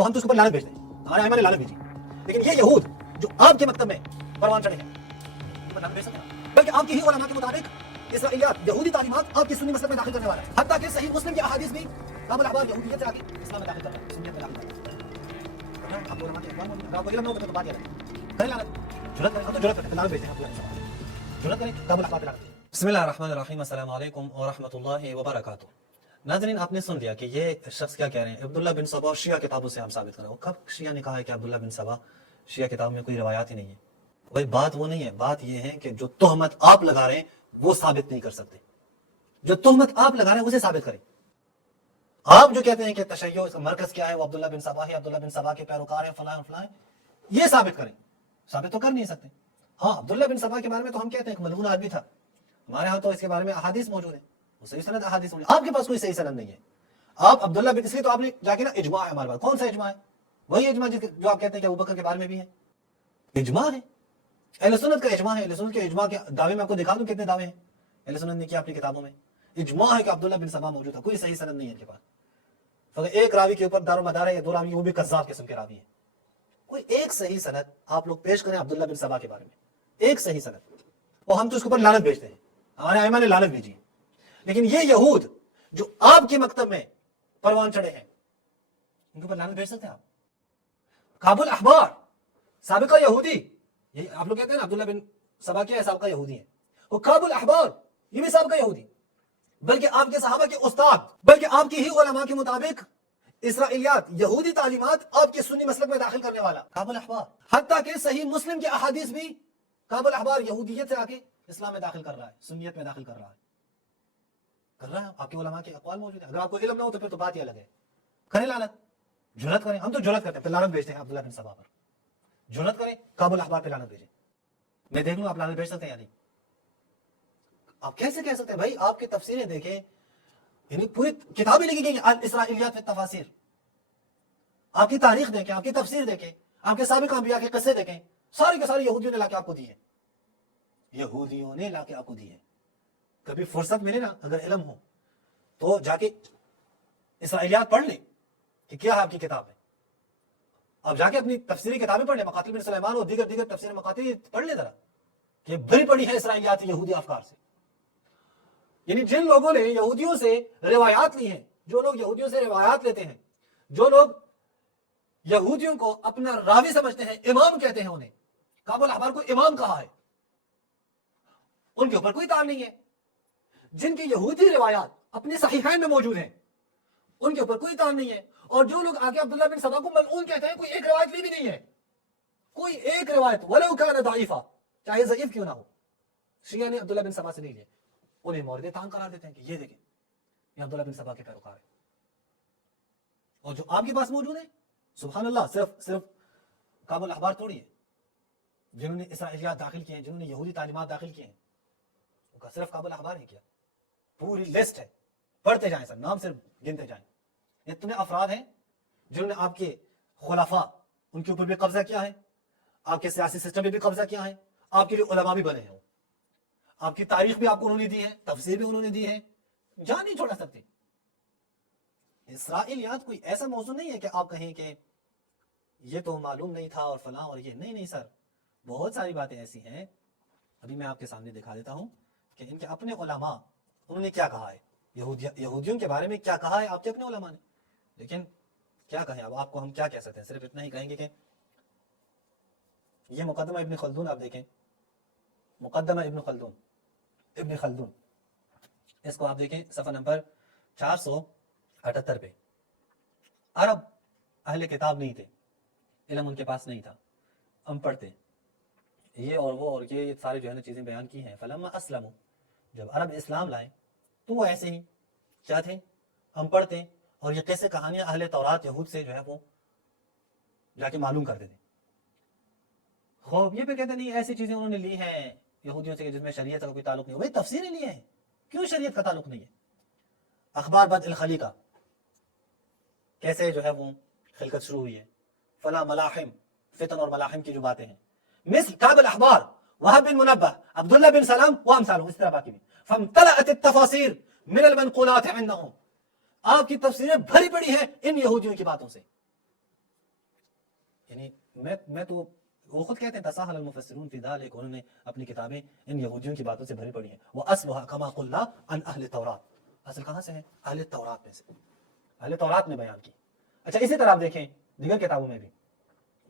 तो हम तो उसके ऊपर लानत भेजते हैं, हमारे आइमा ने लानत भेजी। लेकिन ये यहूद जो आपके मकतब में परवान चढ़े हैं, उन पर लानत भेज सकते हैं? बल्कि आपकी ही उलमा के मुताबिक इसराइलियात यहूदी तालीमात आपकी सुन्नी मसलक में दाखिल करने वाला है। हत्ता कि सही मुस्लिम की अहादीस भी काबुल अहबार यहूदियत से आके इस्लाम में दाखिल कर रहा है, सुन्नियत में दाखिल कर रहा है। आप उलमा के इकबाल मौजूद, आपको इल्म ना हो तो बात ये है, करें लानत, जुरत करें, हम तो जुरत करते हैं, लानत भेजते हैं, जुरत करें, काबुल अहबार पे लानत। बिस्मिल्लाहिर्रहमानिर्रहीम, अस्सलामु अलैकुम व रहमतुल्लाहि व बरकातुहू। नाज़रीन, आपने सुन लिया कि ये शख्स क्या कह रहे हैं, अब्दुल्ला बिन सबा शिया किताबों से हम साबित कर रहे हैं। कब शिया ने कहा है कि अब्दुल्ला बिन सबा शिया किताब में कोई रवायात ही नहीं है? भाई बात वो नहीं है, बात ये है कि जो तोहमत आप लगा रहे हैं वो साबित नहीं कर सकते। जो तोहमत आप लगा रहे हैं उसे साबित करें। आप जो कहते हैं कि तशय्यो इसका मरकज क्या है, वो अब्दुल्ला बिन सबा है, अब्दुल्ला बिन सबा के पैरोकार हैं, फलां फलां, ये साबित करें। साबित तो कर नहीं सकते। हाँ, अब्दुल्ला बिन सबा के बारे में तो हम कहते हैं कि मलऊन आदमी था, हमारे यहाँ तो इसके बारे में अहादीस मौजूद है, सही सनद अहादीस मौजूद। आपके पास कोई सही सनद नहीं है। आप अब्दुल्ला बिन, इसलिए तो आपने जाके ना इजमा है हमारे पास। कौन सा इजमा है? वही इजमा जो आप कहते हैं कि अबू बकर के बारे में भी है, इजमा है, अहले सुन्नत का इजमा है। अहले सुन्नत के इजमा के दावे में आपको दिखा दूं कितने दावे हैं अहले सुन्नत ने किया अपनी किताबों में। इजमा है कि अब्दुल्ला बिन सबा मौजूद था, कोई सही सनद नहीं है इनके पास। फकत एक रावी के ऊपर दारो मदार है, या दो रावी, वो भी कज़्ज़ाब किस्म के रावी हैं। कोई एक सही सनद आप लोग पेश करें अब्दुल्ला बिन सबा के बारे में, एक सही सनद, और हम तो उसके ऊपर लानत भेजते हैं, हमारे आइमा ने लानत भेजी। लेकिन ये यहूद जो आपके मकतब में परवान चढ़े हैं, उनके ऊपर लानत भेज सकते हैं आप? काबुल अहबार साबिका यहूदी, ये आप लोग कहते हैं ना अब्दुल्ला बिन सबा क्या है, साबिका यहूदी है। वो काबुल अहबार ये भी साबिका यहूदी, बल्कि आपके सहाबा के उस्ताद, बल्कि आपकी ही उलमा के मुताबिक इसराइलियात यहूदी तालीमात आपके सुन्नी मसलक में दाखिल करने वाला काबुल अहबार। हत्ता कि सही मुस्लिम के अहादीस भी काबुल अहबार यहूदियत से आके इस्लाम में दाखिल कर रहा है, सुन्नियत में दाखिल कर रहा है, आपके उलमा के अक़वाल मौजूद है। अगर आपको इल्म ना हो तो फिर तो बात ही अलग है। करें लानत, जुरत करें, हम तो जुरत करते हैं, फिर लानत भेजते हैं अब्दुल्ला बिन सबा पर। जुरत करें, काबुल अहबार पे लानत भेजें, मैं देख लूं आप लानत भेज सकते हैं या नहीं। आप कैसे कह सकते हैं? भाई आपकी तफसीरें देखें, यानी पूरी किताबें लिखी गई हैं इसराइलियात फित तफासिर, आपकी तारीख देखें, आपकी तफसीर देखें, आपके साबिक अंबिया के किस्से देखें, सारे के सारे यहूदियों ने लाके आपको दिए, यहूदियों ने लाके आपको दिए। कभी फुर्सत मिले ना, अगर इल्म हो तो जाके इसराइलियात पढ़ ले कि क्या है आपकी किताब में। अब जाके अपनी तफसीरी किताबें पढ़ ले, मकातिल बिन सुलैमान और दीगर तफसीर मकातिल पढ़ ले जरा, कि भरी पड़ी है इसराइलियात यहूदी अफकार से। यानी जिन लोगों ने यहूदियों से रिवायात ली हैं, जो लोग यहूदियों से रिवायात लेते हैं, जो लोग यहूदियों को अपना रावी समझते हैं, इमाम कहते हैं उन्हें, काबुल अहबार को इमाम कहा है, उनके ऊपर कोई तान नहीं है। जिनकी यहूदी रिवायात अपने सहीहैन में मौजूद हैं, उनके ऊपर कोई तान नहीं है। और जो लोग आके अब्दुल्ला बिन सबा को मलऊन कहते हैं, कोई एक रिवायत ली भी नहीं है, कोई एक रिवायत, वलो कान दाइफा, चाहे ज़ईफ क्यों ना हो, शिया ने अब्दुल्ला बिन सबा से नहीं लिया, उन्हें मौरिद तान करार देते हैं कि ये देखें ये अब्दुल्ला बिन सबा के पैरोकार है। और जो आपके पास मौजूद है, सुभान अल्लाह, सिर्फ काबुल अहबार थोड़ी है, जिन्होंने इसराइलियात दाखिल किए हैं, जिन्होंने यहूदी तालीमात दाखिल किए हैं, उनका सिर्फ काबुल अहबार है क्या? पूरी लिस्ट है, पढ़ते जाएं, सब नाम सिर्फ गिनते जाएं। इतने अफराद हैं जिन्होंने आपके खुलाफा, उनके ऊपर भी कब्जा किया है, आपके सियासी सिस्टम में भी कब्जा किया है, आपके लिए उलमा भी बने हैं, आपकी तारीख भी आपको उन्होंने दी है, तफसीर भी उन्होंने दी है, जान नहीं छोड़ा सकते। इसराइलियात कोई ऐसा मौजूद नहीं है कि आप कहें कि ये तो मालूम नहीं था और फलां और ये नहीं सर, बहुत सारी बातें ऐसी हैं, अभी मैं आपके सामने दिखा देता हूं कि इनके अपने उलमा उन्होंने क्या कहा है, यहूदियों के बारे में क्या कहा है आपके अपने उलमा ने। लेकिन क्या कहें, अब आपको हम क्या कह सकते हैं, सिर्फ इतना ही कहेंगे कि ये मुकद्दमा इब्न खल्दून आप देखें, मुकद्दमा इब्न खल्दून, इसको आप देखें सफ़ा नंबर 478 पे। अरब अहले किताब नहीं थे, इल्म उनके पास नहीं था, हम पढ़ते ये और वो और ये सारी जो है ना चीज़ें बयान की हैं। फलम्मा अस्लमू, जब अरब इस्लाम लाए तो वो ऐसे ही क्या थे, हम पढ़ते, और ये कैसे कहानियां अहले तौरात यहूद से जो है वो जाके मालूम करते थे। खूब ये पे कहते नहीं ऐसी चीजें उन्होंने ली हैं यहूदियों से जिसमें शरीयत का कोई ताल्लुक नहीं। भाई तफसीरें लिए हैं, क्यों शरीयत का ताल्लुक नहीं है? अखबार बद खली का कैसे जो है वो खिलकत शुरू हुई है, फला मलाहिम, फितन और मलाहिम की जो बातें हैं, मिस्ल काबुल अहबार, वहाब बिन मुनब्बह, अब्दुल्ला बिन सलाम व अमसालुहुम, इस तरह बाकी भी। फमतलअत अत-तफासीर मिन अल-मनक़ूलात इंदहुम, आपकी तफसीरें भरी पड़ी हैं इन यहूदियों की बातों से। یعنی میں تو وہ خود کہتے ہیں تساہل المفسرون فی ذلک، انہوں نے اپنی کتابیں ان یہودیوں کی باتوں سے بھری پڑی ہیں. وَأَصْلُهَا كَمَا قُلْنَا عَنْ أَهْلِ التَّوْرَاۃ، اصل کہاں سے ہے؟ اہل تورات میں سے، اہل تورات نے بیان کی. اچھا اسی طرح آپ دیکھیں دیگر کتابوں میں بھی،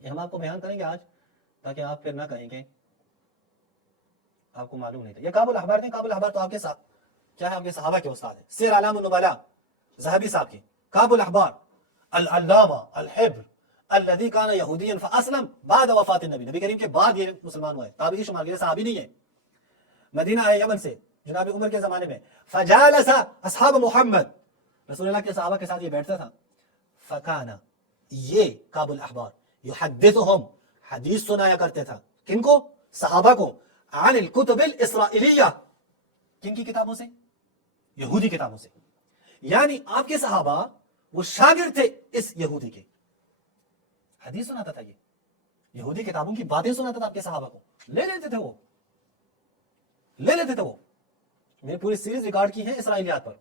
یہ ہم آپ کو بیان کریں گے آج تاکہ آپ پھر نہ کہیں کہ آپ کو معلوم نہیں تھا. یہ کعب الاحبار نہیں، کعب الاحبار تو آپ کے ساتھ کیا ہے، آپ کے صحابہ کے استاد ہیں. سیر اعلام النبلاء ذہبی صاحب کی، کعب الاحبار العلامہ الحبر الذي كان يهوديا فاسلم بعد وفات النبی، نبی کریم کے بعد یہ مسلمان ہوئے، تابعی شمار کے صحابی نہیں ہے. مدینہ آئے یمن سے جناب عمر کے زمانے میں. فجالس اصحاب محمد، رسول اللہ کے صحابہ کے ساتھ یہ بیٹھتا تھا. فکانا، یہ کعب الاحبار یحدثهم، حدیث سنایا کرتے تھا. کن کو؟ صحابہ کو. عن الکتب الاسرائیلیہ، کن کی کتابوں سے؟ یہودی کتابوں سے. یعنی آپ کے صحابہ وہ شاگرد تھے اس یہودی کے، حدیث سناتا تھا، یہ یہودی کتابوں کی باتیں سناتا تھا آپ کے صحابہ کو. لے لیتے تھے وہ، لے لیتے تھے وہ. میں نے پوری سیریز ریکارڈ کی ہے اسرائیلیات پر،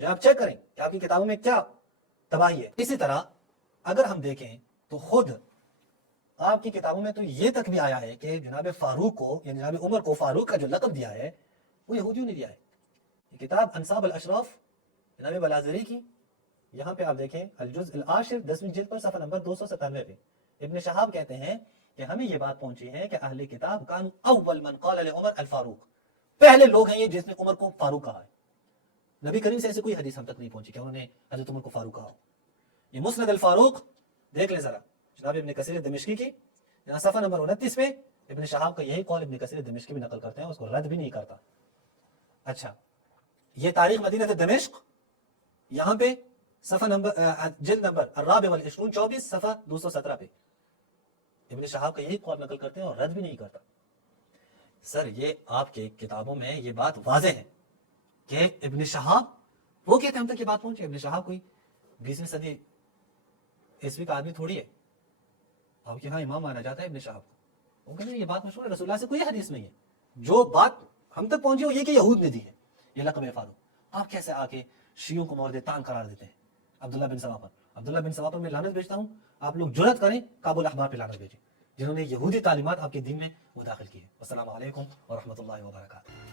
جو آپ چیک کریں کہ آپ کی کتابوں میں کیا تباہی ہے. اسی طرح اگر ہم دیکھیں تو خود آپ کی کتابوں میں تو یہ تک بھی آیا ہے کہ جناب فاروق کو، یعنی جناب عمر کو فاروق کا جو لقب دیا ہے وہ یہودیوں نے دیا ہے. یہ کتاب انصاب الاشراف جناب بلازری کی، یہاں پہ آپ دیکھیں الجزء العاشر 10ویں جلد پر صفحہ نمبر 297 پہ ابن شہاب کہتے ہیں کہ ہمیں یہ بات پہنچی ہے کہ اہل کتاب کانوا اول من قال لعمر الفاروق، پہلے لوگ ہیں یہ جس نے عمر کو فاروق کہا ہے. نبی کریم سے ایسے کوئی حدیث ہم تک نہیں پہنچی کہ انہوں نے حضرت عمر کو فاروق کہا. یہ مسند الفاروق دیکھ لیں ذرا، جناب ابن کثیر دمشقی کی، یہاں صفحہ نمبر 29 پہ ابن شہاب کا یہی قول ابن کثیر دمشقی بھی نقل کرتے ہیں، اس کو رد بھی نہیں کرتا. اچھا یہ تاریخ مدینہ دمشق، یہاں پہ صفحہ نمبر جلد نمبر الرابع والعشرون 24 صفحہ 217 پہ ابن شہاب کا یہی قول نقل کرتے ہیں اور رد بھی نہیں کرتا. سر یہ آپ کے کتابوں میں یہ بات واضح ہے کہ ابن شہاب، وہ کہتے ہیں ہم تک یہ بات پہنچی. ابن شہاب کوئی 20ویں صدی عیسوی کا آدمی تھوڑی ہے، آپ کے ہاں امام مانا جاتا ہے ابن شہاب کو. وہ کہتے ہیں یہ بات مشہور ہے، رسول اللہ سے کوئی حدیث نہیں ہے. جو بات ہم تک پہنچی وہ یہ کہ یہود نے دی ہے یہ لقب فاروق. آپ کیسے آ کے شیعوں کو مورد طعن قرار دیتے ہیں عبداللہ بن سوا پر؟ عبداللہ بن سوا پر میں لعنت بھیجتا ہوں، آپ لوگ جرأت کریں کعب الاحبار پہ لعنت بھیجیں جنہوں نے یہودی تعلیمات آپ کے دین میں وہ داخل کی ہے. السلام علیکم ورحمۃ اللہ وبرکاتہ.